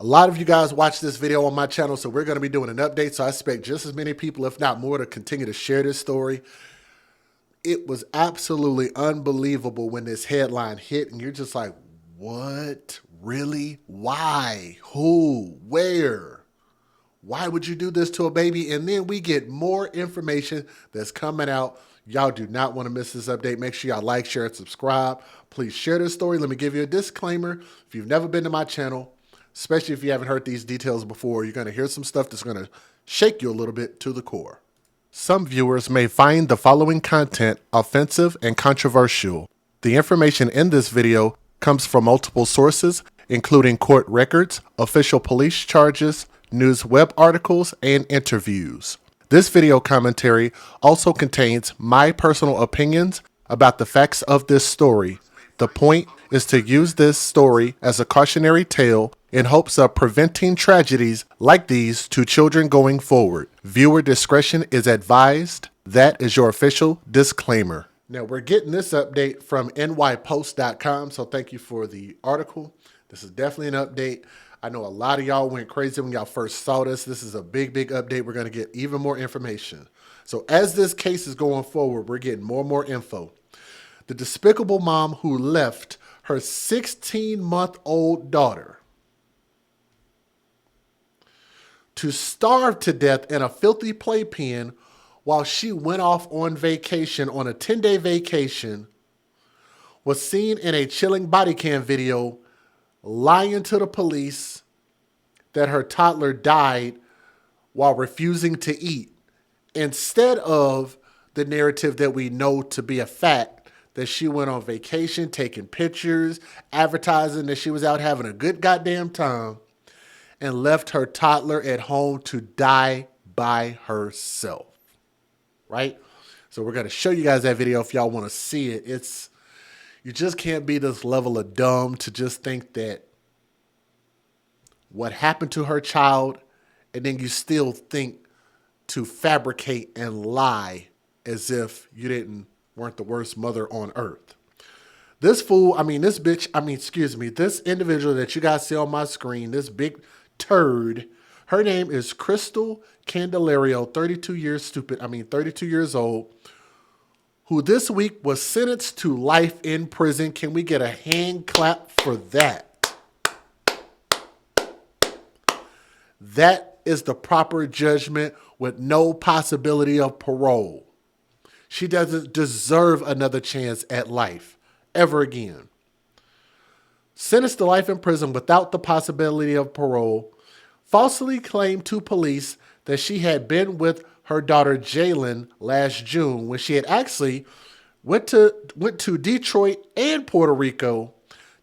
A lot of you guys watch this video on my channel, so we're going to be doing an update. So I expect just as many people, if not more, to continue to share this story. It was absolutely unbelievable when this headline hit, and you're just like, what? Really? Why? Who? Where? Why would you do this to a baby? And then we get more information that's coming out. Y'all do not want to miss this update. Make sure y'all like, share, and subscribe. Please share this story. Let me give you a disclaimer. If you've never been to my channel, especially if you haven't heard these details before, you're going to hear some stuff that's going to shake you a little bit to the core. Some viewers may find the following content offensive and controversial. The information in this video comes from multiple sources, including court records, official police charges, news web articles, and interviews. This video commentary also contains my personal opinions about the facts of this story. The point is to use this story as a cautionary tale in hopes of preventing tragedies like these to children going forward. Viewer discretion is advised. That is your official disclaimer. Now, we're getting this update from nypost.com, so thank you for the article. This is definitely an update. I know a lot of y'all went crazy when y'all first saw this. This is a big update. We're going to get even more information. So as this case is going forward, we're getting more and more info. The despicable mom who left her 16-month-old daughter to starve to death in a filthy playpen while she went off on vacation, on a 10-day vacation, was seen in a chilling body cam video lying to the police that her toddler died while refusing to eat, instead of the narrative that we know to be a fact, that she went on vacation, taking pictures, advertising that she was out having a good goddamn time, and left her toddler at home to die by herself, right? So we're going to show you guys that video if y'all want to see it. You just can't be this level of dumb to just think that what happened to her child, and then you still think to fabricate and lie as if you weren't the worst mother on earth. This individual that you guys see on my screen, this big turd, her name is Crystal Candelario, 32 years old, who this week was sentenced to life in prison. Can we get a hand clap for that? That is the proper judgment with no possibility of parole. She doesn't deserve another chance at life ever again. Sentenced to life in prison without the possibility of parole, falsely claimed to police that she had been with her daughter Jalen last June when she had actually went to Detroit and Puerto Rico,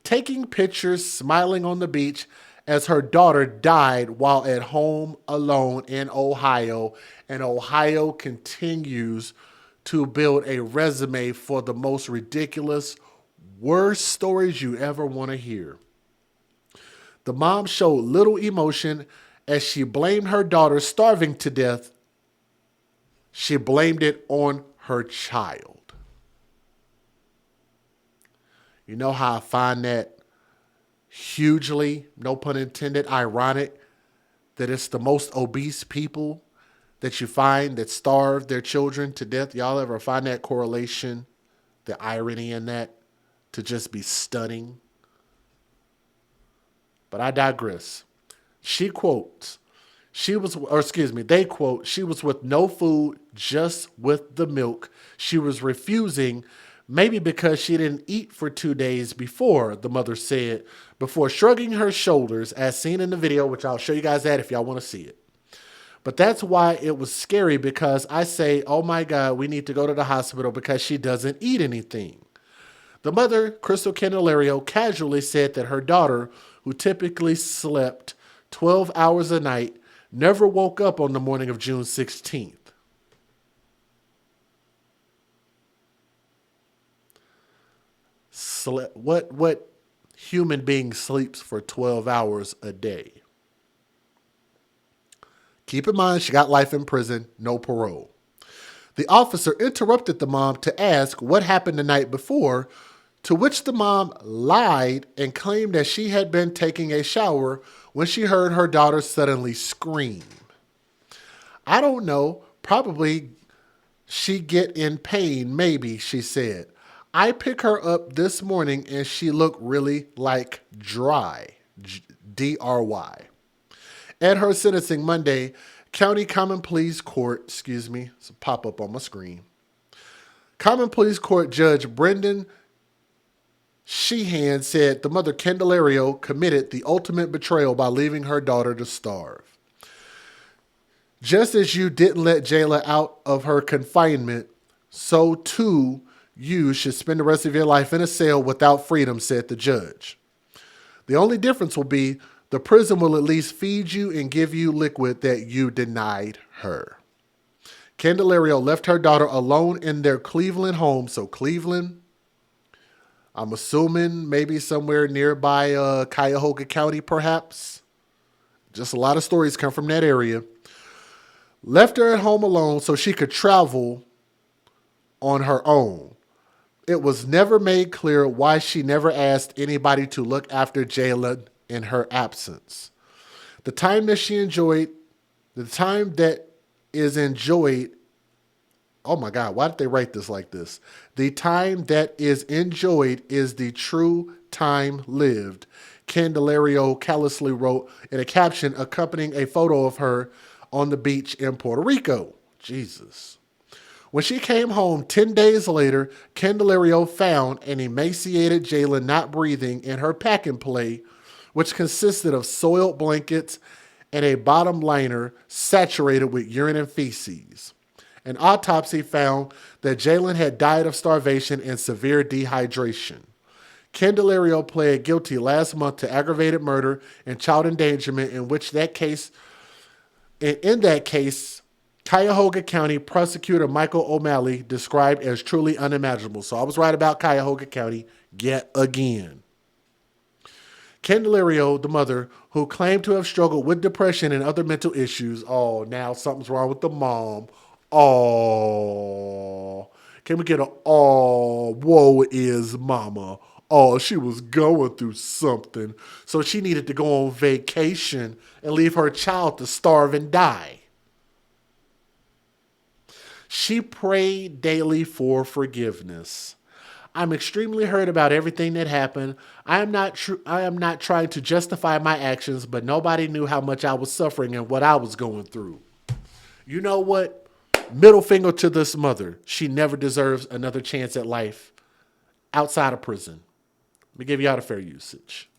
taking pictures, smiling on the beach as her daughter died while at home alone in Ohio. And Ohio continues to build a resume for the most ridiculous, worst stories you ever want to hear. The mom showed little emotion as she blamed her daughter starving to death. She blamed it on her child. You know how I find that hugely, no pun intended, ironic that it's the most obese people that you find that starve their children to death? Y'all ever find that correlation, the irony in that, to just be stunning? But I digress. They quote, she was with no food, just with the milk. She was refusing, maybe because she didn't eat for 2 days before, the mother said, before shrugging her shoulders, as seen in the video, which I'll show you guys that if y'all want to see it. But that's why it was scary, because I say, oh my God, we need to go to the hospital because she doesn't eat anything. The mother, Crystal Candelario, casually said that her daughter, who typically slept 12 hours a night, never woke up on the morning of June 16th. What human being sleeps for 12 hours a day? Keep in mind, she got life in prison, no parole. The officer interrupted the mom to ask what happened the night before to which the mom lied and claimed that she had been taking a shower when she heard her daughter suddenly scream. I don't know, probably she get in pain, maybe, she said. I pick her up this morning and she looked really like dry, D-R-Y. At her sentencing Monday, County Common Pleas Court, it's a pop-up on my screen. Common Pleas Court Judge Brendan Sheehan said the mother Candelario committed the ultimate betrayal by leaving her daughter to starve. Just as you didn't let Jayla out of her confinement, so too you should spend the rest of your life in a cell without freedom, said the judge. The only difference will be the prison will at least feed you and give you liquid that you denied her. Candelario left her daughter alone in their Cleveland home. So Cleveland, I'm assuming maybe somewhere nearby Cuyahoga County, perhaps. Just a lot of stories come from that area. Left her at home alone so she could travel on her own. It was never made clear why she never asked anybody to look after Jayla in her absence. The time that is enjoyed, oh my God, why did they write this like this? The time that is enjoyed is the true time lived, Candelario callously wrote in a caption accompanying a photo of her on the beach in Puerto Rico. Jesus. When she came home 10 days later, Candelario found an emaciated Jayla not breathing in her pack-and play, which consisted of soiled blankets and a bottom liner saturated with urine and feces. An autopsy found that Jayla had died of starvation and severe dehydration. Candelario pled guilty last month to aggravated murder and child endangerment, in that case, Cuyahoga County Prosecutor Michael O'Malley described as truly unimaginable. So I was right about Cuyahoga County yet again. Candelario, the mother, who claimed to have struggled with depression and other mental issues. Oh, now something's wrong with the mom. Oh, can we get a woe is mama? Oh, she was going through something. So she needed to go on vacation and leave her child to starve and die. She prayed daily for forgiveness. I'm extremely hurt about everything that happened. I am not trying to justify my actions, but nobody knew how much I was suffering and what I was going through. You know what? Middle finger to this mother. She never deserves another chance at life outside of prison. Let me give you out a fair usage.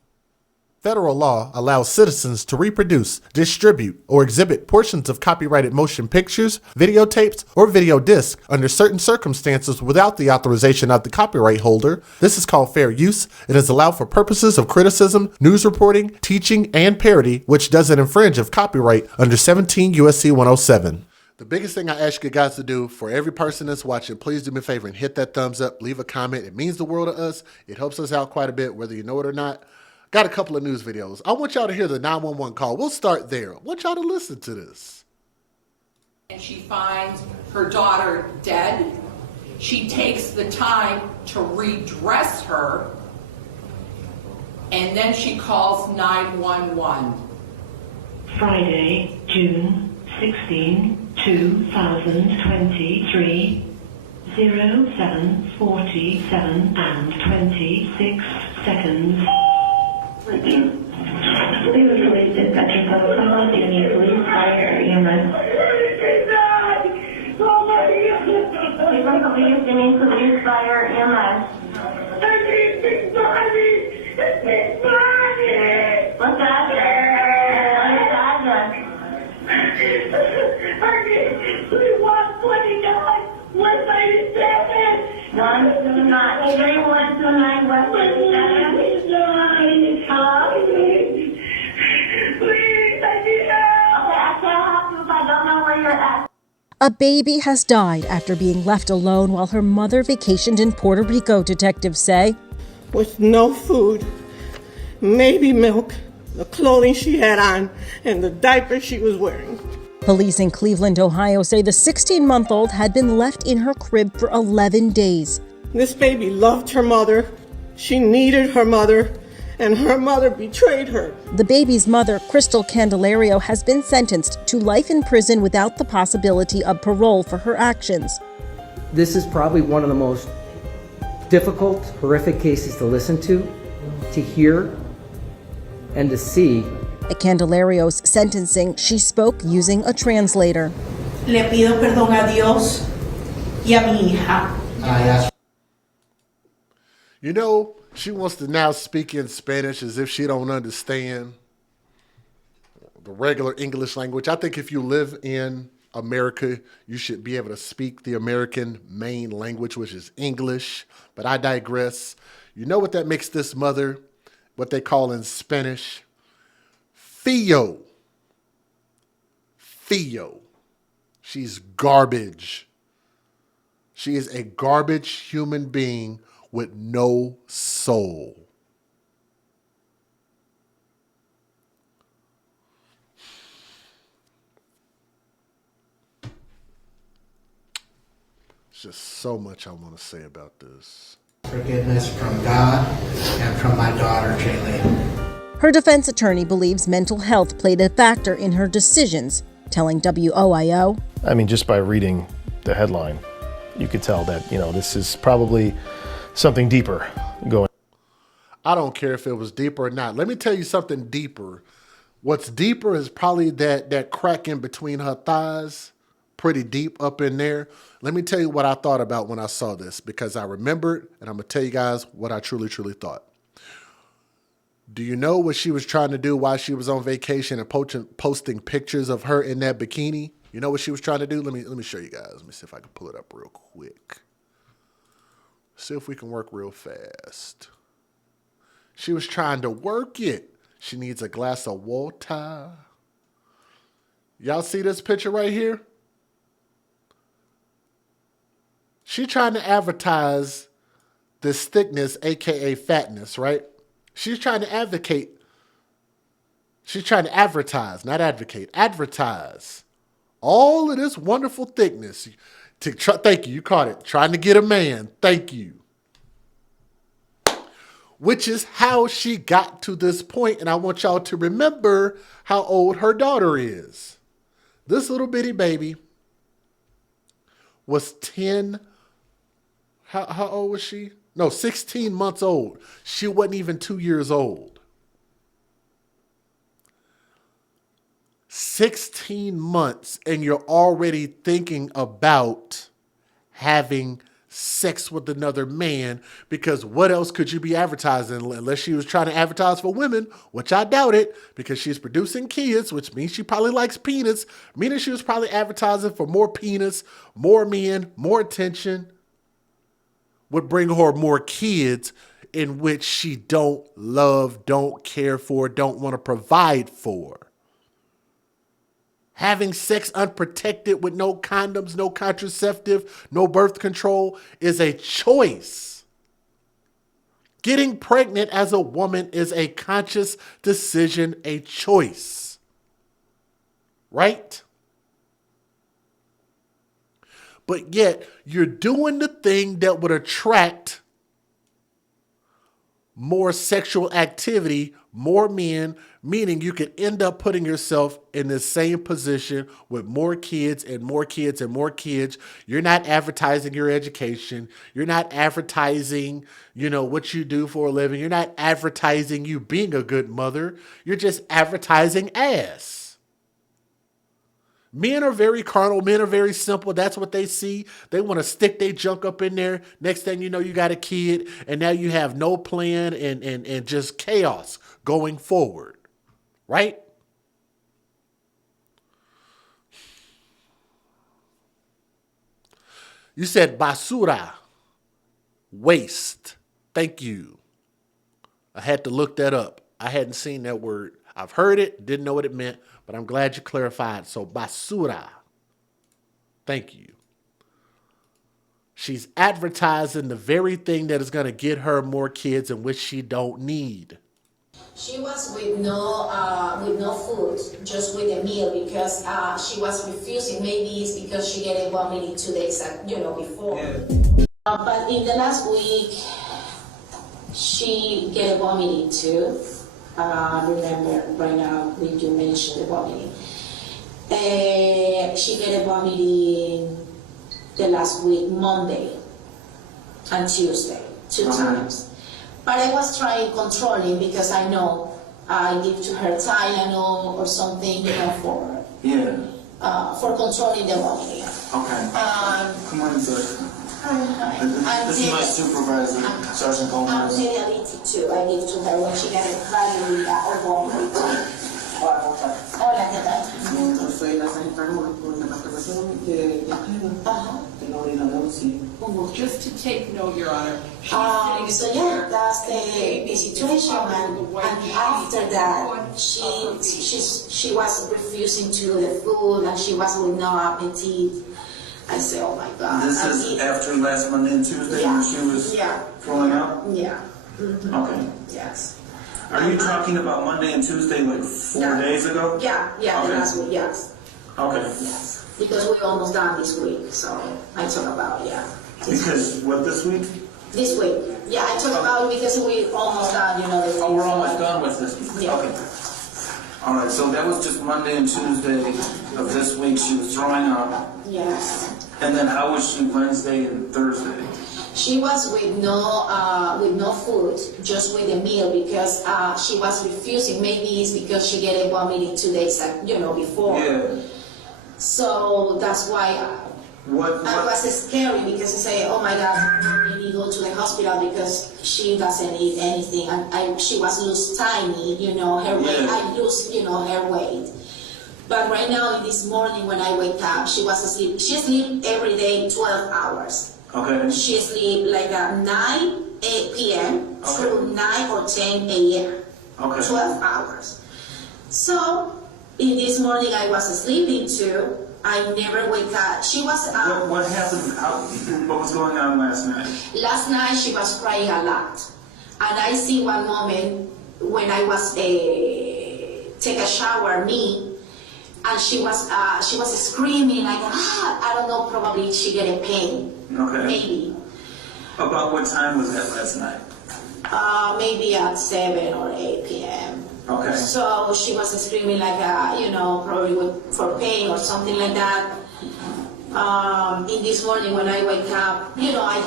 Federal law allows citizens to reproduce, distribute, or exhibit portions of copyrighted motion pictures, videotapes, or video discs under certain circumstances without the authorization of the copyright holder. This is called fair use. It is allowed for purposes of criticism, news reporting, teaching, and parody, which doesn't infringe of copyright under 17 U.S.C. 107. The biggest thing I ask you guys to do for every person that's watching, please do me a favor and hit that thumbs up, leave a comment. It means the world to us. It helps us out quite a bit, whether you know it or not. Got a couple of news videos. I want y'all to hear the 911 call. We'll start there. I want y'all to listen to this. And she finds her daughter dead. She takes the time to redress her, and then she calls 911. Friday, June 16, 2023, 07:47 and 26 seconds. Please release dispatcher protocol, any police, fire, EMS. Please police, fire, EMS. What's that? Please, 129, 197. 129 West 27. Hello? Please, I need help. Okay, I can't help you if I don't know where you're at. A baby has died after being left alone while her mother vacationed in Puerto Rico, detectives say. With no food, maybe milk, the clothing she had on, and the diaper she was wearing. Police in Cleveland, Ohio say the 16-month-old had been left in her crib for 11 days. This baby loved her mother, She needed her mother, and her mother betrayed her. The baby's mother, Crystal Candelario, has been sentenced to life in prison without the possibility of parole for her actions. This is probably one of the most difficult, horrific cases to listen to hear, and to see. At Candelario's sentencing, she spoke using a translator. Le pido perdón a Dios y a mi hija. You know, she wants to now speak in Spanish as if she don't understand the regular English language. I think if you live in America, you should be able to speak the American main language, which is English. But I digress. You know what that makes this mother, what they call in Spanish, feo. Feo. She's garbage. She is a garbage human being with no soul. There's just so much I want to say about this. Forgiveness from God and from my daughter, Jaylee. Her defense attorney believes mental health played a factor in her decisions, telling WOIO. I mean, just by reading the headline, you could tell that, this is probably something deeper going. I don't care if it was deeper or not. Let me tell you something deeper. What's deeper is probably that crack in between her thighs, pretty deep up in there. Let me tell you what I thought about when I saw this, because I remembered, and I'm going to tell you guys what I truly, truly thought. Do you know what she was trying to do while she was on vacation and posting pictures of her in that bikini? You know what she was trying to do? Let me show you guys. Let me see if I can pull it up real quick. See if we can work real fast. She was trying to work it. She needs a glass of water. Y'all see this picture right here? She's trying to advertise this thickness, aka fatness, right? She's trying to advocate. She's trying to advertise, not advocate, advertise all of this wonderful thickness. Thank you, you caught it. Trying to get a man. Thank you. Which is how she got to this point. And I want y'all to remember how old her daughter is. This little bitty baby was 10. How old was she? No, 16 months old. She wasn't even 2 years old. 16 months, and you're already thinking about having sex with another man, because what else could you be advertising unless she was trying to advertise for women, which I doubt it, because she's producing kids, which means she probably likes penis, meaning she was probably advertising for more penis, more men, more attention, would bring her more kids in which she don't love, don't care for, don't want to provide for. Having sex unprotected with no condoms, no contraceptive, no birth control is a choice. Getting pregnant as a woman is a conscious decision, a choice. Right? But yet, you're doing the thing that would attract more sexual activity, more men, meaning you could end up putting yourself in the same position with more kids and more kids and more kids. You're not advertising your education. You're not advertising, what you do for a living. You're not advertising you being a good mother. You're just advertising ass. Men are very carnal. Men are very simple. That's what they see. They want to stick their junk up in there. Next thing you know, you got a kid, and now you have no plan and just chaos going forward. Right? You said basura, waste. Thank you. I had to look that up. I hadn't seen that word. I've heard it, didn't know what it meant, but I'm glad you clarified. So basura. Thank you. She's advertising the very thing that is going to get her more kids and which she don't need. She was with no food, just with a meal, because she was refusing. Maybe it's because she get vomiting 2 days, before. Yeah. But in the last week, She get vomiting too. Remember right now when you mentioned the vomiting. She get vomiting the last week, Monday and Tuesday, 2 times. But I was trying controlling because I know I give to her Tylenol or something, for controlling the vomiting. Okay. Come on inside. This is my supervisor, Sergeant I'm Gomez. Pedialytic too. I give to her when she got a diarrhea or vomiting. Hola, ¿qué tal? Soy la secretaria de la Corporación de Well, just to take note, Your Honor, so yeah, that's the situation, and after that, she was refusing to do the food, and she was with no appetite. I say, oh my God. This is after last Monday and Tuesday when she was throwing up? Yeah. Okay. Yes. Are you talking about Monday and Tuesday like 4 days ago? Yeah, the last week, yes. Okay. Yes. Because we're almost done this week, so I talk about, Because what, this week? This week. Yeah, I talk about it because we're almost done, the Oh, we're almost done with this week. Yeah. Okay. All right, so that was just Monday and Tuesday of this week. She was throwing up. Yes. And then how was she Wednesday and Thursday? She was with no food, just with a meal because she was refusing. Maybe it's because she get a vomiting 2 days, before. Yeah. So that's why I was scary because I say, oh my God, we need to go to the hospital because she doesn't eat anything, and she was lose tiny, her weight. I lose, her weight. But right now, this morning when I wake up, she was asleep. She sleep every day 12 hours. Okay. She sleep like at 9 p.m. to 9 or 10 a.m. Okay. 12 hours. So, in this morning I was sleeping too. I never wake up. She was... what happened? What was going on last night? Last night she was crying a lot. And I see one moment when I was take a shower, and she was screaming like, I don't know, probably she get a pain. Okay. Maybe. About what time was that last night? Maybe at 7 or 8 p.m. Okay. So she was screaming like, probably for pain or something like that. In this morning when I wake up, I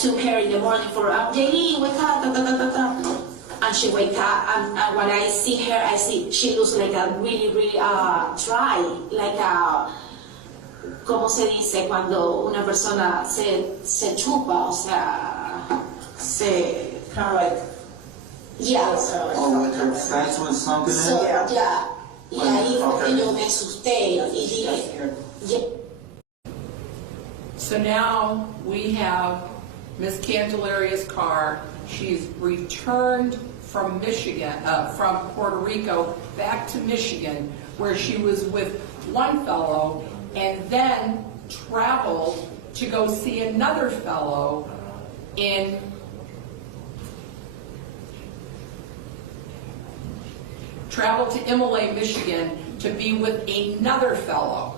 took her in the morning for, Jenny, wake up, da, da, da, da, da. And she wake up, and when I see her, I see she looks like a really, really dry, like a, ¿cómo se dice cuando una persona se chupa, o sea, kind of like, like her face was sunken in? So, yeah, Okay. yo me asusté, y dije, So now we have Miss Candelaria's car. She's returned from Michigan, from Puerto Rico back to Michigan, where she was with one fellow, and then traveled to go see another fellow traveled to Imlay, Michigan to be with another fellow.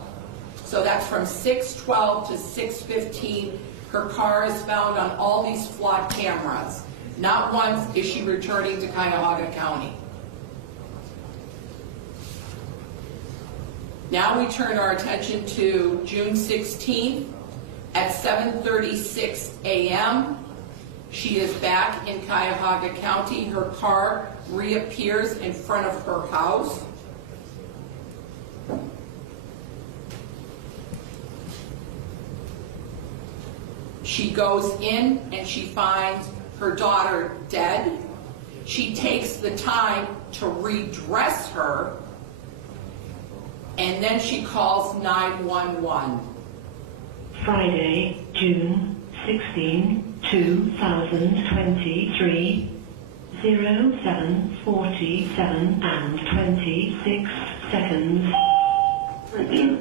So that's from 6:12 to 6:15. Her car is found on all these flock cameras. Not once is she returning to Cuyahoga County. Now we turn our attention to June 16th at 7:36 a.m. She is back in Cuyahoga County. Her car reappears in front of her house. She goes in and she finds her daughter dead. She takes the time to redress her, and then she calls 911. Friday, June 16, 2023, 07:47 and 26 seconds. We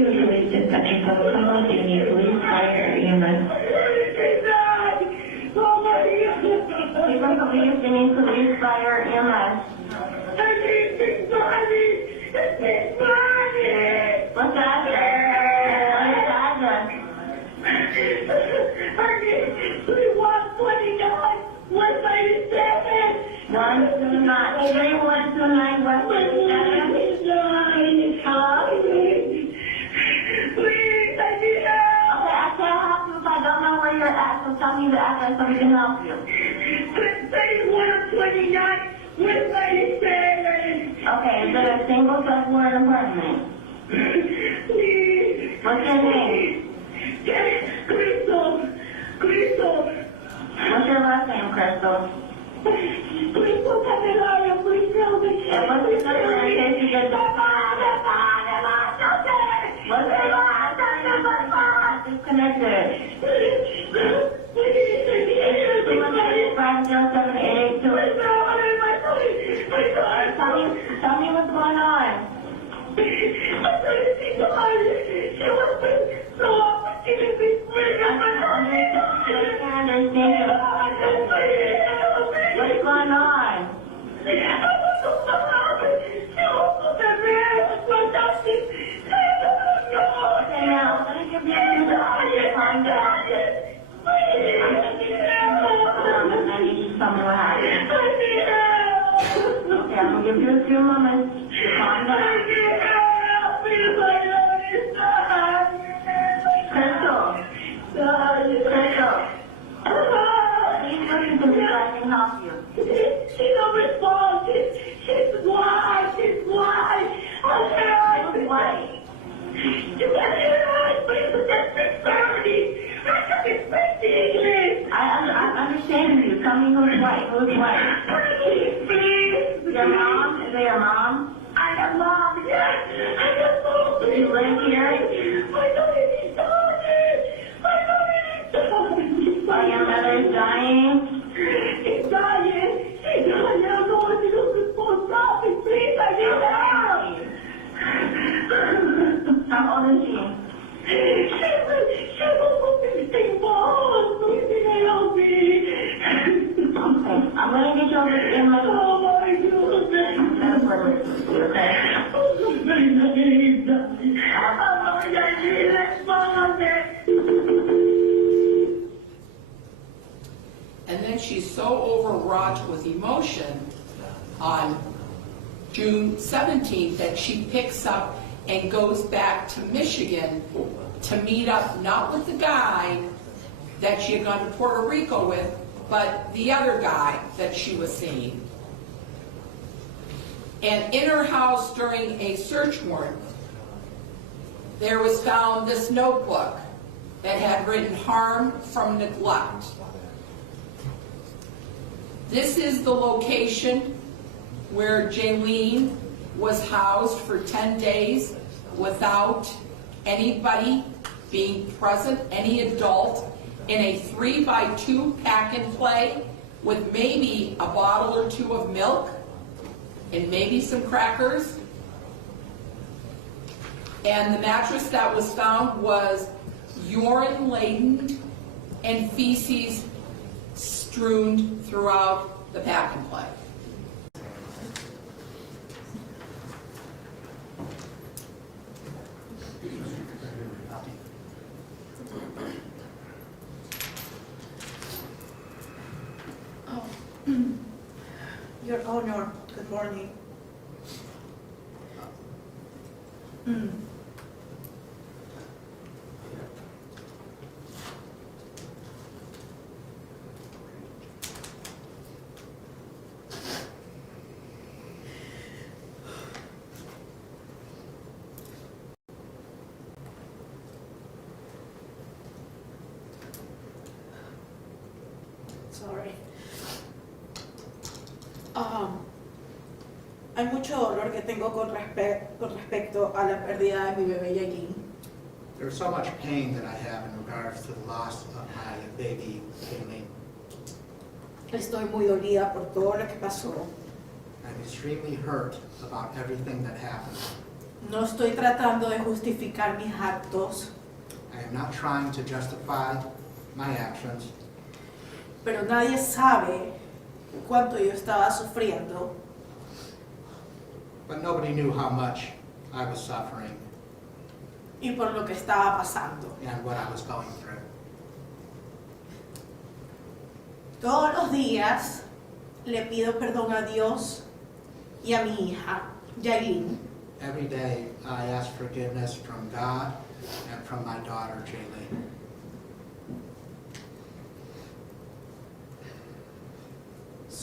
were released at Central Public Call, do you need police, fire, EMS? You're going to police, you need police, fire, EMS. What's the address? What is the address? 129 West office so we can help you. 3129 with Lady Sharon. Okay, is it a single subword apartment? Please. What's your name? Crystal. Crystal. What's your last name, Crystal? Crystal Candelario, please tell me. And what's the number in case you get what's the disconnected? 2150782. Tell me what's going on. What's going on? Okay, now, I'm going to give you a calm down. I need you to tell me what happened. Okay, I'm going to give you a few moments to calm down. Crystal. Crystal. Please listen to me so I can help you. She don't respond. She's white. She's white. Who's white? You got your eyes, but it's just 6:30. I can speak English. I'm understanding you. Tell me who's white. Who's white? Please. Your mom? Is it your mom? I am mom, yes. I am mom. Do you live here? My daughter is dying. My daughter is dying. Oh, your mother is dying? She's dying. She's dying. I'm going to go to the post office. Please, I need help. How old is she? She's almost 16 months. Please help me. Okay, I'm going to get you over in my... Oh, my goodness. That's what it is, okay? And then she's so overwrought with emotion on June 17th that she picks up and goes back to Michigan to meet up, not with the guy that she had gone to Puerto Rico with, but the other guy that she was seeing. And in her house during a search warrant, there was found this notebook that had written harm from neglect. This is the location where Jaylene was housed for 10 days without anybody being present, any adult, in a 3x2 pack and play with maybe a bottle or two of milk and maybe some crackers. And the mattress that was found was urine laden and feces strewn throughout the pack and play. Your Honor, good morning. Sorry. Hay mucho dolor que tengo con respecto a la pérdida de mi bebé Yailin. There's so much pain that I have in regards to the loss of my baby, Jaylene. Estoy muy dolida por todo lo que pasó. I'm extremely hurt about everything that happened. No estoy tratando de justificar mis actos, I am not trying to justify my actions, pero nadie sabe cuánto yo estaba sufriendo but nobody knew how much I was suffering y por lo que estaba pasando. and what I was going through. Todos los días le pido perdón a Dios y a mi hija, Yailin. Every day I ask forgiveness from God and from my daughter, Jaylene.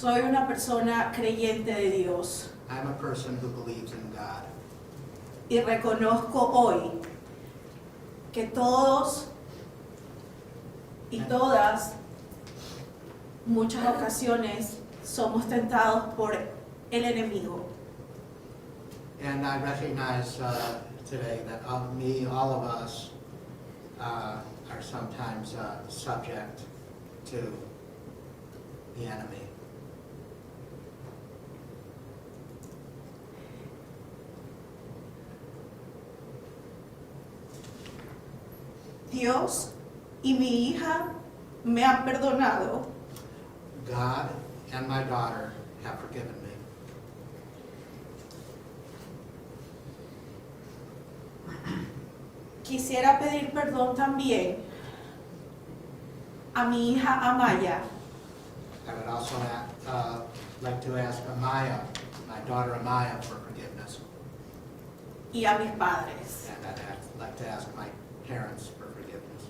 Soy una persona creyente de Dios I'm a person who believes in God. y reconozco hoy que todos y todas, muchas ocasiones, somos tentados por el enemigo. And I recognize today that all of us, are sometimes subject to the enemy. Dios y mi hija me han perdonado God and my daughter have forgiven me. Quisiera pedir perdón también a mi hija Amaya I would also like to ask Amaya, my daughter Amaya, for forgiveness. y a mis padres. And I'd like to ask my parents for forgiveness.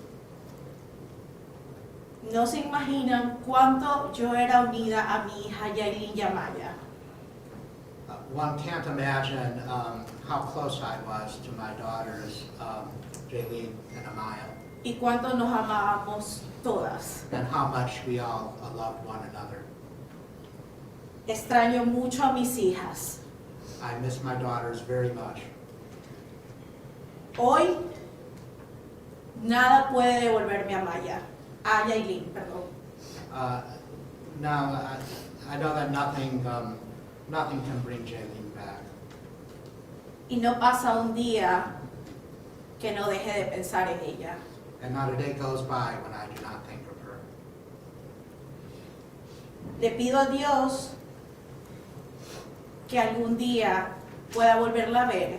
No se imaginan cuánto yo era unida a mi hija Yailin y Amaya. One can't imagine how close I was to my daughters, Jaylene and Amaya, Y cuánto nos amábamos todas. and how much we all loved one another. Extraño mucho a mis hijas. I miss my daughters very much. Hoy nada puede devolverme a Maya, a Yailin, perdón. Now, I know that nothing can bring Jaylene back. Y no pasa un día que no deje de pensar en ella. And not a day goes by when I do not think of her. Le pido a Dios que algún día pueda volverla a ver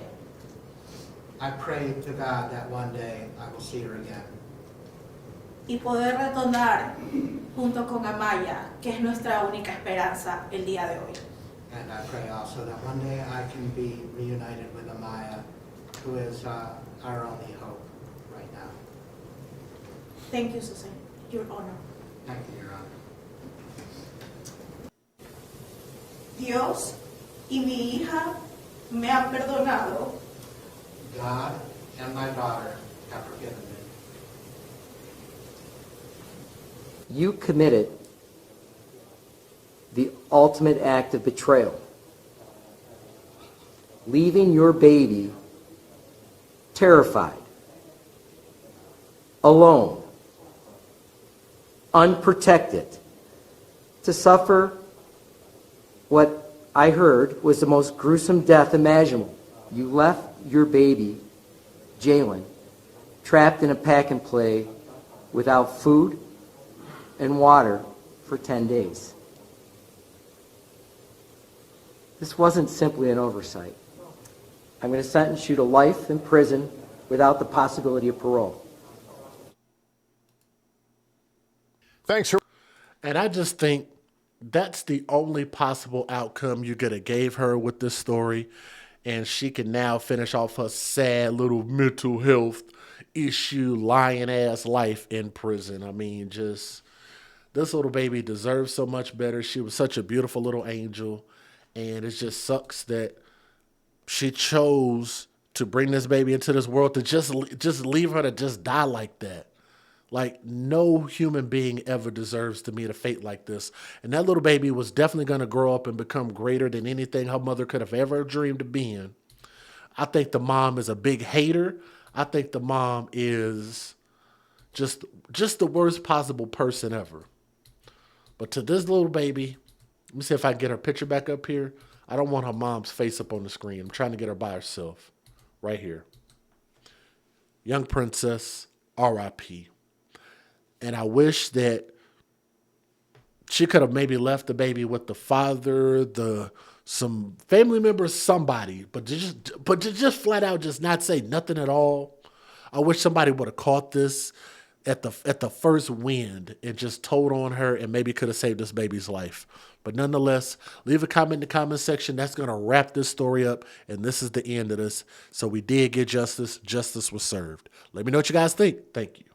I pray to God that one day I will see her again. y poder retornar junto con Amaya, que es nuestra única esperanza el día de hoy. And I pray also that one day I can be reunited with Amaya, who is our only hope right now. Thank you, Susan. Your honor. Thank you, Your Honor. Dios y mi hija me han perdonado God and my daughter have forgiven me. You committed the ultimate act of betrayal, leaving your baby terrified, alone, unprotected, to suffer what I heard was the most gruesome death imaginable. You left your baby, Jalen, trapped in a pack and play without food and water for 10 days. This wasn't simply an oversight. I'm going to sentence you to life in prison without the possibility of parole. Thanks for. And I just think that's the only possible outcome you could have gave her with this story. And she can now finish off her sad little mental health issue, lying ass life in prison. I mean, just this little baby deserves so much better. She was such a beautiful little angel. And it just sucks that she chose to bring this baby into this world to just leave her to just die like that. Like, no human being ever deserves to meet a fate like this. And that little baby was definitely going to grow up and become greater than anything her mother could have ever dreamed of being. I think the mom is a big hater. I think the mom is just the worst possible person ever. But to this little baby, let me see if I can get her picture back up here. I don't want her mom's face up on the screen. I'm trying to get her by herself. Right here. Young princess, R.I.P. And I wish that she could have maybe left the baby with the father, some family members, somebody, but to just flat out just not say nothing at all. I wish somebody would have caught this at the first wind and just told on her and maybe could have saved this baby's life. But nonetheless, leave a comment in the comment section. That's going to wrap this story up, and this is the end of this. So we did get justice. Justice was served. Let me know what you guys think. Thank you.